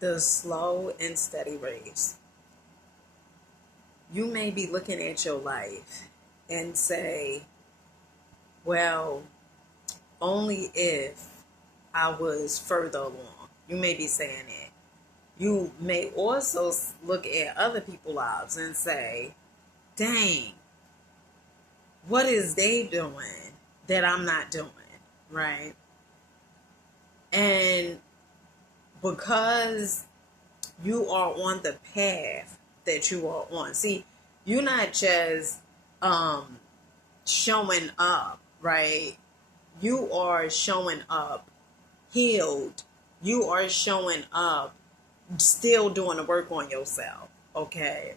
The slow and steady race. You may be looking at your life and say, well, only if I was further along. You may be saying that. You may also look at other people's lives and say, dang, what is they doing that I'm not doing? Right? And because you are on the path that you are on. See, you're not just showing up, right? You are showing up healed. You are showing up still doing the work on yourself, okay?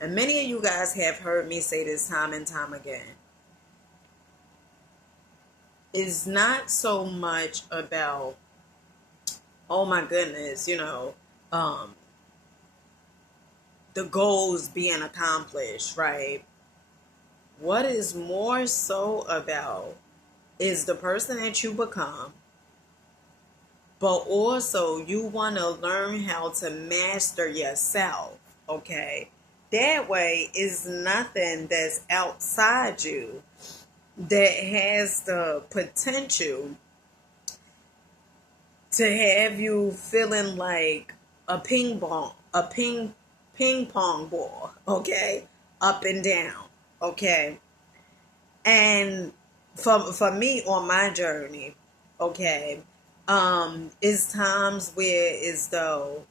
And many of you guys have heard me say this time and time again. It's not so much about, oh my goodness, the goals being accomplished, right? What is more so about is the person that you become, but also you want to learn how to master yourself, okay? That way is nothing that's outside you that has the potential to have you feeling like a ping pong ball, okay? Up and down, okay? And for me on my journey, okay, it's times where as though,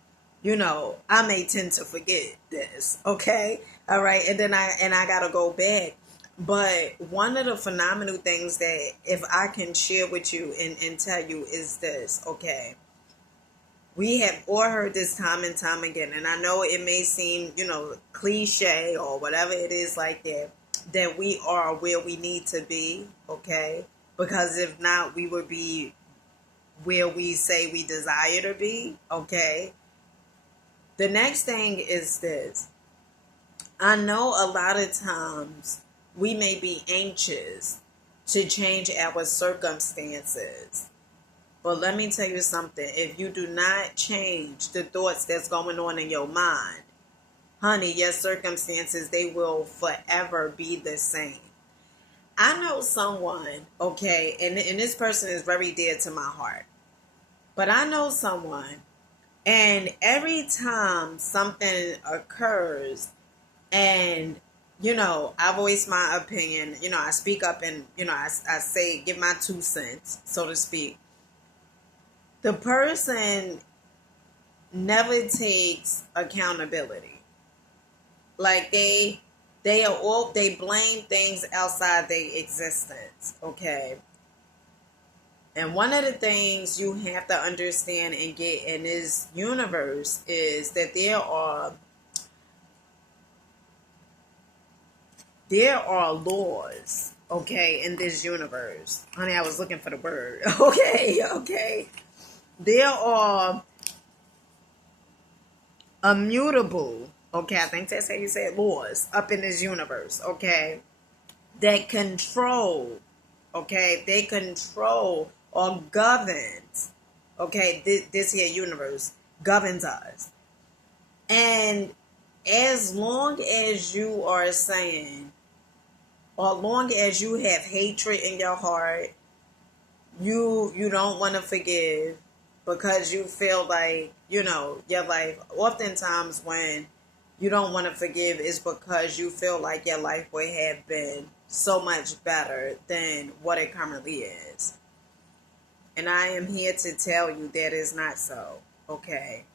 I may tend to forget this, okay? All right, and then I gotta go back. But one of the phenomenal things that if I can share with you and tell you is this, okay? We have all heard this time and time again, and I know it may seem, cliche or whatever it is like that we are where we need to be, okay? Because if not, we would be where we say we desire to be, okay? The next thing is this. I know a lot of times we may be anxious to change our circumstances. But let me tell you something. If you do not change the thoughts that's going on in your mind, honey, your circumstances, they will forever be the same. I know someone, okay, and this person is very dear to my heart. But I know someone, and every time something occurs, and, I voice my opinion, I speak up and, I say, give my 2 cents, so to speak. The person never takes accountability. Like they blame things outside their existence, okay? And one of the things you have to understand and get in this universe is that there are laws, okay, in this universe. Honey, I was looking for the word. Okay. There are immutable, okay, I think that's how you say it, laws up in this universe, okay, that control, okay, they control or governs, okay, this here universe governs us. And as long as you are saying, or long as you have hatred in your heart, you don't want to forgive because you feel like, your life, oftentimes when you don't want to forgive is because you feel like your life would have been so much better than what it currently is. And I am here to tell you that is not so, okay?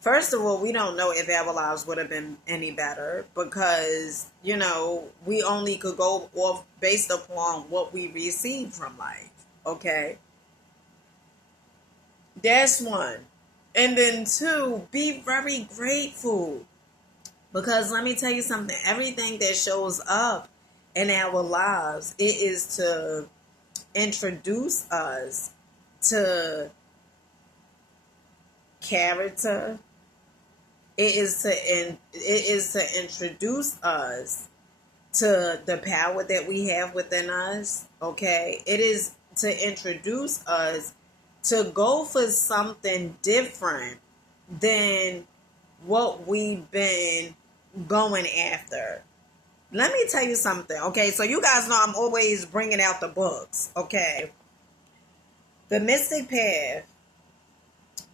First of all, we don't know if our lives would have been any better because, we only could go off based upon what we received from life, okay? That's one. And then two, be very grateful. Because let me tell you something, everything that shows up in our lives, it is to introduce us to character. It is to introduce us to the power that we have within us, okay? It is to introduce us to go for something different than what we've been going after. Let me tell you something, okay? So you guys know I'm always bringing out the books, okay? The Mystic Path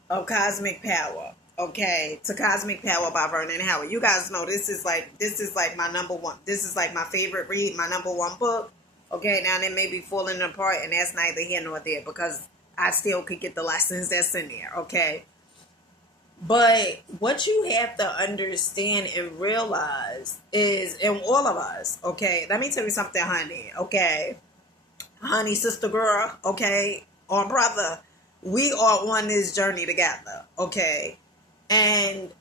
of Cosmic Power, okay? To Cosmic Power by Vernon Howard. You guys know this is like my number one. This is like my favorite read, my number one book. Okay, now they may be falling apart, and that's neither here nor there because I still could get the lessons that's in there, okay? But what you have to understand and realize is, in all of us, okay, let me tell you something, honey, okay? Honey, sister girl, okay, or brother, we are on this journey together, okay? And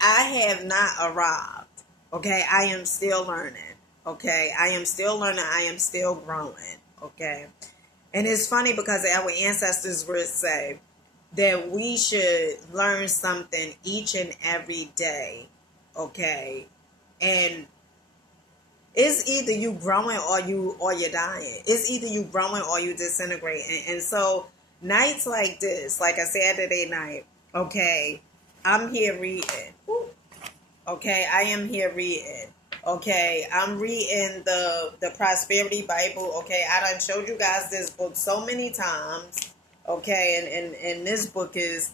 I have not arrived, okay? I am still learning, okay? I am still learning. I am still growing, okay? And it's funny because our ancestors would say that we should learn something each and every day, okay? And it's either you growing or you're dying. It's either you growing or you disintegrating. And so nights like this, like a Saturday night, okay, I'm here reading. Okay, I am here reading. Okay, I'm reading the Prosperity Bible. Okay, I done showed you guys this book so many times. Okay, and this book is,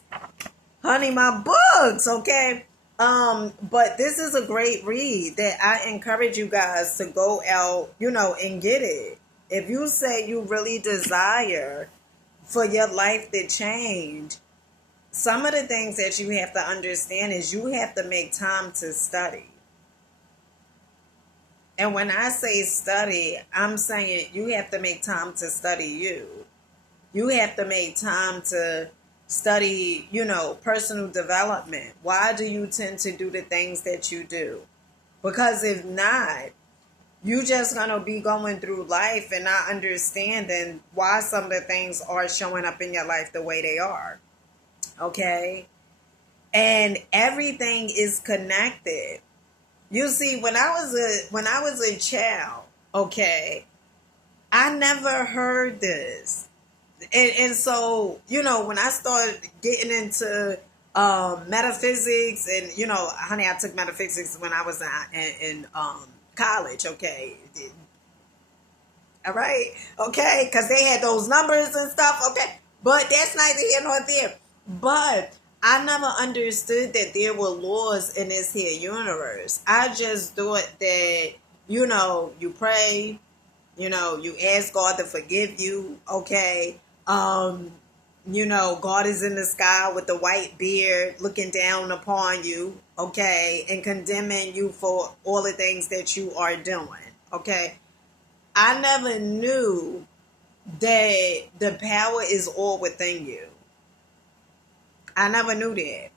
honey, my books. Okay, but this is a great read that I encourage you guys to go out, and get it. If you say you really desire for your life to change, some of the things that you have to understand is you have to make time to study. And when I say study, I'm saying you have to make time to study you. You have to make time to study, personal development. Why do you tend to do the things that you do? Because if not, you just going to be going through life and not understanding why some of the things are showing up in your life the way they are. Okay? And everything is connected. You see, when I was a child, okay, I never heard this. And so, when I started getting into metaphysics and, honey, I took metaphysics when I was in college, okay? All right? Okay? Because they had those numbers and stuff, okay? But that's neither here nor there. But I never understood that there were laws in this here universe. I just thought that, you pray, you ask God to forgive you, okay? God is in the sky with the white beard looking down upon you, okay, and condemning you for all the things that you are doing, okay? I never knew that the power is all within you. I never knew that.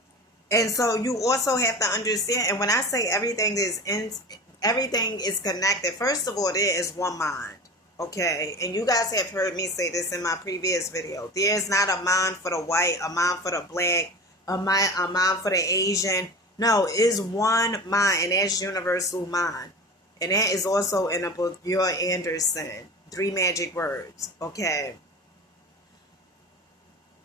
And so you also have to understand, and when I say everything is connected, first of all, there is one mind. Okay, and you guys have heard me say this in my previous video. There is not a mind for the white, a mind for the black, a mind for the Asian. No, it's one mind, and that's universal mind. And that is also in the book, Your Anderson, 3 Magic Words. Okay.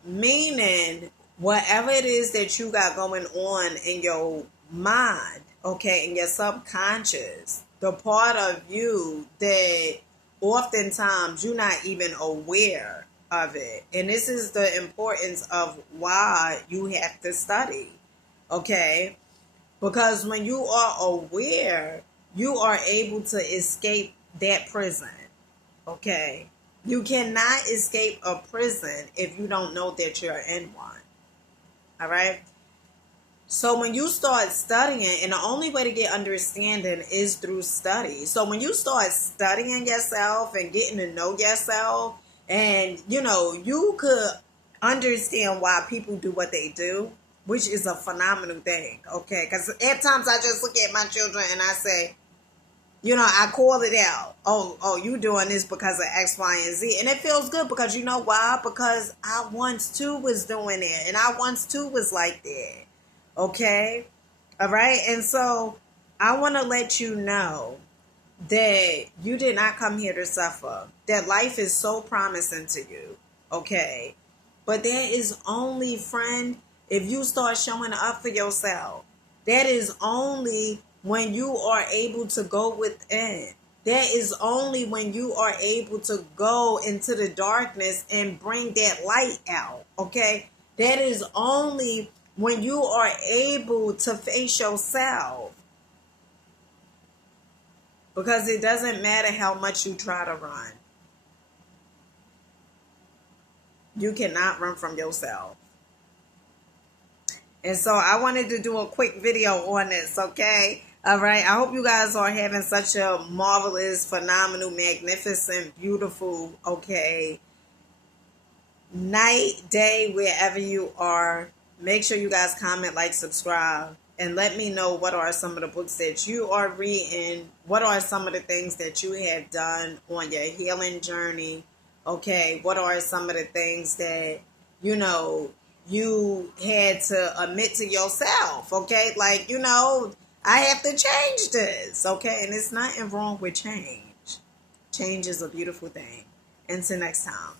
Meaning, whatever it is that you got going on in your mind, okay, in your subconscious, the part of you that oftentimes you're not even aware of it. And this is the importance of why you have to study, okay? Because when you are aware, you are able to escape that prison, okay? You cannot escape a prison if you don't know that you're in one, all right? So when you start studying, and the only way to get understanding is through study. So when you start studying yourself and getting to know yourself, and, you could understand why people do what they do, which is a phenomenal thing, okay? Because at times I just look at my children and I say, I call it out. Oh, you doing this because of X, Y, and Z. And it feels good because you know why? Because I once too was doing it. And I once too was like that. Okay? All right? And so I want to let you know that you did not come here to suffer. That life is so promising to you. Okay? But that is only, friend, if you start showing up for yourself. That is only when you are able to go within. That is only when you are able to go into the darkness and bring that light out. Okay? That is only when you are able to face yourself. Because it doesn't matter how much you try to run. You cannot run from yourself. And so I wanted to do a quick video on this, okay? All right. I hope you guys are having such a marvelous, phenomenal, magnificent, beautiful, okay, night, day, wherever you are. Make sure you guys comment, like, subscribe, and let me know what are some of the books that you are reading. What are some of the things that you have done on your healing journey? Okay, what are some of the things that, you had to admit to yourself? Okay, like, I have to change this. Okay, and it's nothing wrong with change. Change is a beautiful thing. Until next time.